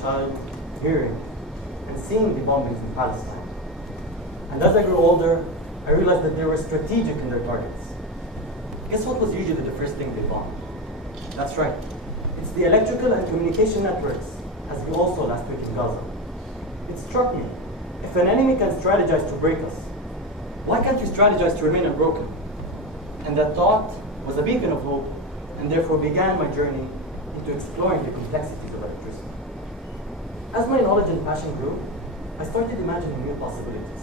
child hearing and seeing the bombings in Palestine. And as I grew older, I realized that they were strategic in their targets. Guess what was usually the first thing they bombed? That's right. It's the electrical and communication networks, as we also last week in Gaza. It struck me, if an enemy can strategize to break us, why can't we strategize to remain unbroken? And that thought was a beacon of hope, and therefore began my journey into exploring the complexities of electricity. As my knowledge and passion grew, I started imagining new possibilities.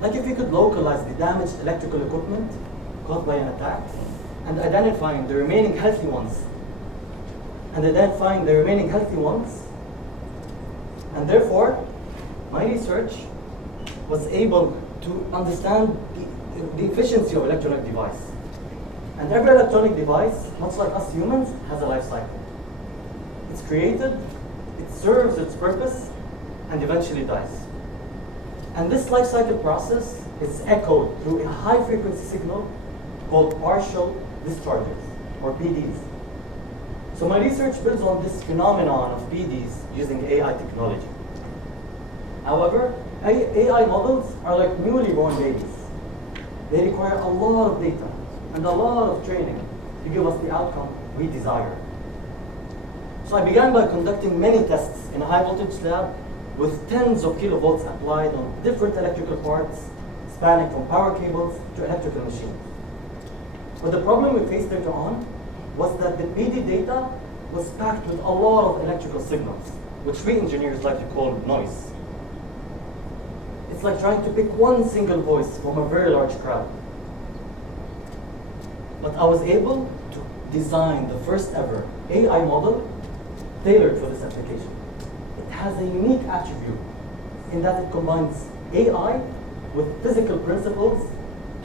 Like if we could localize the damaged electrical equipment caused by an attack, and identifying the remaining healthy ones, and therefore, my research was able to understand the efficiency of electronic device. And every electronic device, much like us humans, has a life cycle. It's created, it serves its purpose, and eventually dies. And this life cycle process is echoed through a high frequency signal called partial discharges, or PDs. So my research builds on this phenomenon of PDs using AI technology. However, AI models are like newly born babies. They require a lot of data and a lot of training to give us the outcome we desire. So I began by conducting many tests in a high voltage lab with tens of kilovolts applied on different electrical parts, spanning from power cables to electrical machines. But the problem we faced later on was that the PD data was packed with a lot of electrical signals, which we engineers like to call noise. It's like trying to pick one single voice from a very large crowd. But I was able to design the first ever AI model tailored for this application. It has a unique attribute in that it combines AI with physical principles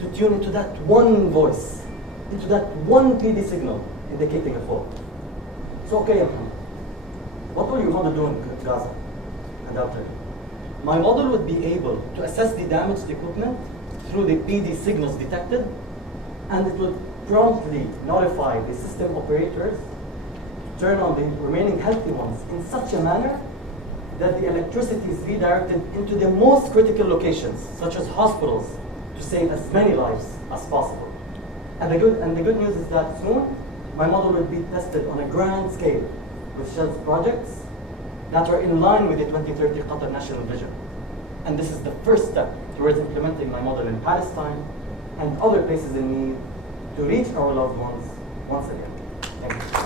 to tune into that one voice, into that one PD signal indicating a fault. So okay, Mohammad, what will your model do in Gaza and out there? My model would be able to assess the damaged equipment through the PD signals detected, and it would promptly notify the system operators to turn on the remaining healthy ones in such a manner that the electricity is redirected into the most critical locations, such as hospitals, to save as many lives as possible. And the good news is that soon, my model will be tested on a grand scale with Shell's projects that are in line with the 2030 Qatar National Vision. And this is the first step towards implementing my model in Palestine and other places in need to reach our loved ones once again. Thank you.